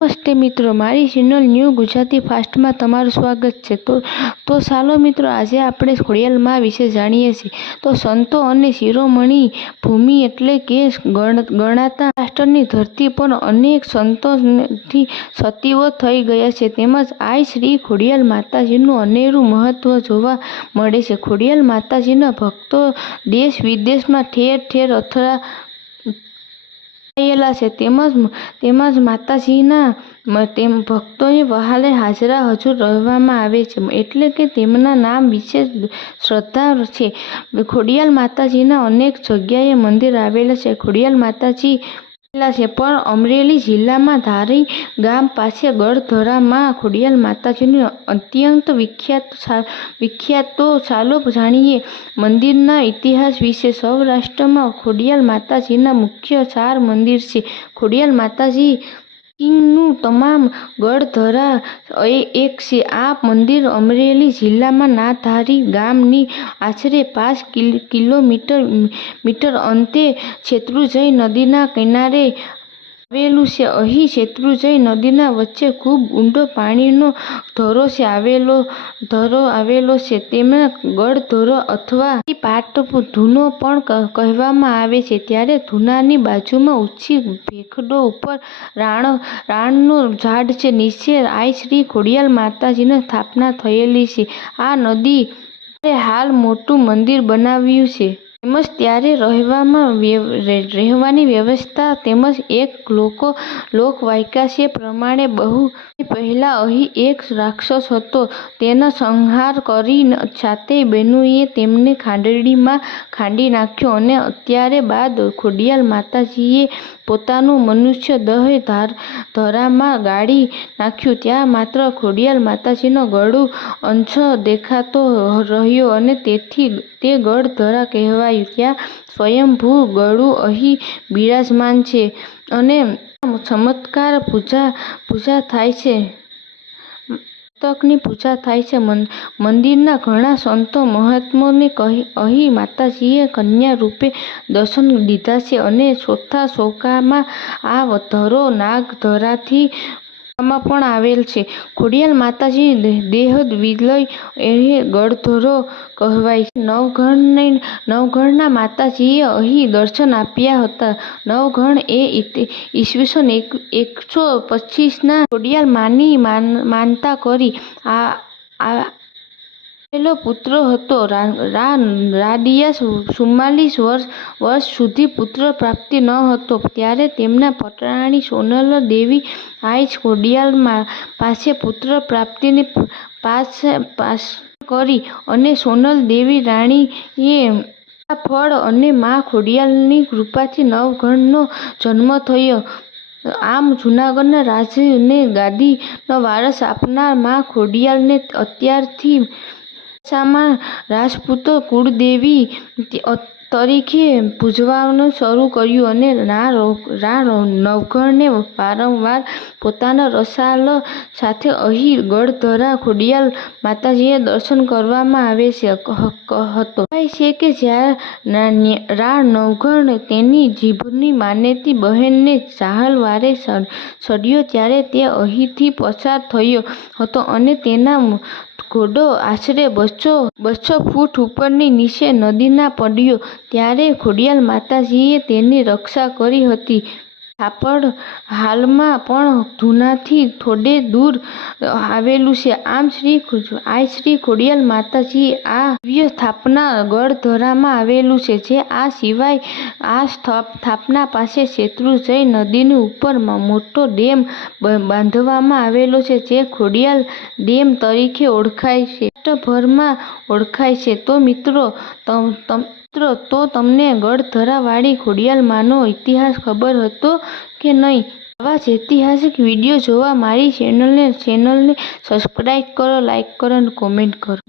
નમસ્તે મિત્રો, મારી ચેનલ ન્યૂ ગુજરાતી ફાસ્ટમાં તમારું સ્વાગત છે. તો તો ચાલો મિત્રો, આજે આપણે ખોડિયાલમાં વિશે જાણીએ છીએ. તો સંતો અને શિરોમણી ભૂમિ એટલે કે ગણ, ગણાતા રાષ્ટ્રની ધરતી પર અનેક સંતોથી સતીઓ થઈ ગયા છે. તેમજ આઈ શ્રી ખોડિયાલ માતાજીનું અનેરું મહત્વ જોવા મળે છે. ખોડિયાલ માતાજીના ભક્તો દેશ વિદેશમાં ઠેર ઠેર અથડા થયેલા છે. તેમજ તેમજ માતાજીના તેમ ભક્તોની વહાલે હાજરા હજુ રહેવામાં આવે છે. એટલે કે તેમના નામ વિશે શ્રદ્ધા છે. ખોડિયાલ માતાજીના અનેક જગ્યાએ મંદિર આવેલા છે. ખોડિયાલ માતાજી છે, પણ અમરેલી જિલ્લામાં ધારી ગામ પાસે ગઢધરામાં ખોડિયાલ માતાજીનું અત્યંત વિખ્યાત વિખ્યાત તો ચાલો જાણીએ. મંદિરના ઇતિહાસ વિશે સૌરાષ્ટ્રમાં ખોડિયાલ માતાજીના મુખ્ય ચાર મંદિર છે. ખોડિયાલ માતાજી નું તમામ ગઢધરા એ એક છે. આ મંદિર અમરેલી જિલ્લામાં નાધારી ગામની આશરે પાંચ કિલોમીટર, મીટર અંતે શેત્રુંજય નદીના કિનારે આવેલું છે. અહીં શેત્રુંજય નદીના વચ્ચે ખૂબ ઊંડો પાણીનો ધરો છે, આવેલો ધરો આવેલો છે. તેને ગળધરો અથવા પાટ ધૂનો પણ કહેવામાં આવે છે. ત્યારે ધૂનાની બાજુમાં ઊંચી ભેખડો ઉપર રાણ, રાણનું ઝાડ છે. નીચે આઈ શ્રી ખોડિયાલ માતાજીની સ્થાપના થયેલી છે. આ નદી હાલ મોટું મંદિર બનાવ્યું છે. તેમજ ત્યારે રહેવામાં રહેવાની વ્યવસ્થા તેમજ એક લોકો લોકવાયકાશે પ્રમાણે બહુ પહેલાં અહીં એક રાક્ષસ હતો. તેનો સંહાર કરી સાથે બહેનોએ તેમને ખાંડડીમાં ખાંડી નાખ્યો અને અત્યારે બાદ ખોડિયાલ માતાજીએ પોતાનું મનુષ્ય દેહ ધરામાં ગાળી નાખ્યું. ત્યાં માત્ર ખોડિયાલ માતાજીનો ગળું અંશ દેખાતો રહ્યો અને તેથી તે ગળધરા કહેવાયું ત્યાં સ્વયંભૂ ગળું અહીં બિરાજમાન છે અને ચમત્કાર પૂજા પૂજા થાય છે. મસ્તકની પૂજા થાય છે. મંદિરના ઘણા સંતો મહાત્માઓને અહીં માતાજીએ કન્યા રૂપે દર્શન લીધા છે અને ચોથા સોકામાં આ ધરો નાગધરાથી માં પણ આવેલ છે. ખોડિયાલ માતાજી દેહ વિલય એ ગળધોરો કહેવાય છે. નવઘણને, નવઘણના માતાજીએ અહીં દર્શન આપ્યા હતા. નવઘણ એ ઈસવીસન એકસો પચીસના ખોડિયાલ માની માનતા કરી. આવેલો પુત્ર હતો. રાડિયા ચુમ્માલીસ વર્ષ સુધી પુત્ર પ્રાપ્તિ ન હતો. ત્યારે તેમના પટરાણી સોનલ દેવી આઈ ખોડિયાલ પાસે પુત્ર પ્રાપ્તિની પાસ કરી અને સોનલ દેવી રાણીએ ફળ અને મા ખોડિયાલની કૃપાથી નવઘણનો જન્મ થયો. આમ જૂનાગઢના રાજને ગાદીનો વારસ આપનાર મા ખોડિયાલને અત્યારથી ચોમાસામાં રાજપૂત કુળદેવી તરીકે પૂજવાનું શરૂ કર્યું અને રા નવઘણને વારંવાર પોતાના રસાલ સાથે અહીં ગળધરા ખોડિયાલ માતાજીના દર્શન કરવામાં આવે હતો. કહેવાય છે કે જ્યારે રા નવઘણ તેની જીભની માનેતી બહેનને ચાહલવારે સડ્યો ત્યારે તે અહીંથી પસાર થયો હતો અને તેનો ઘોડો આશરે બસો ફૂટ ઉપરની નીચે નદીમાં પડ્યો. ત્યારે ખોડિયાલ માતાજીએ તેની રક્ષા કરી હતી. થાપડ હાલમાં પણ ધૂનાથી થોડે દૂર આવેલું છે. આમ શ્રી આઈ શ્રી ખોડિયાલ માતાજી આ દિવ્ય સ્થાપના ગળધરામાં આવેલું છે, જે આ સિવાય આ સ્થાપના પાસે શેત્રુંજય નદીની ઉપર મોટો ડેમ બાંધવામાં આવેલો છે, જે ખોડિયાલ ડેમ તરીકે ઓળખાય છે. રાષ્ટ્રભરમાં ઓળખાય છે. તો મિત્રો તો તમને ગળધરાવાળી ઘોડિયાલમાંનો ઇતિહાસ ખબર હતો કે નહીં? આવા જ ઐતિહાસિક વીડિયો જોવા મારી ચેનલને ચેનલને સબસ્ક્રાઈબ કરો લાઈક કરો અને કોમેન્ટ કરો.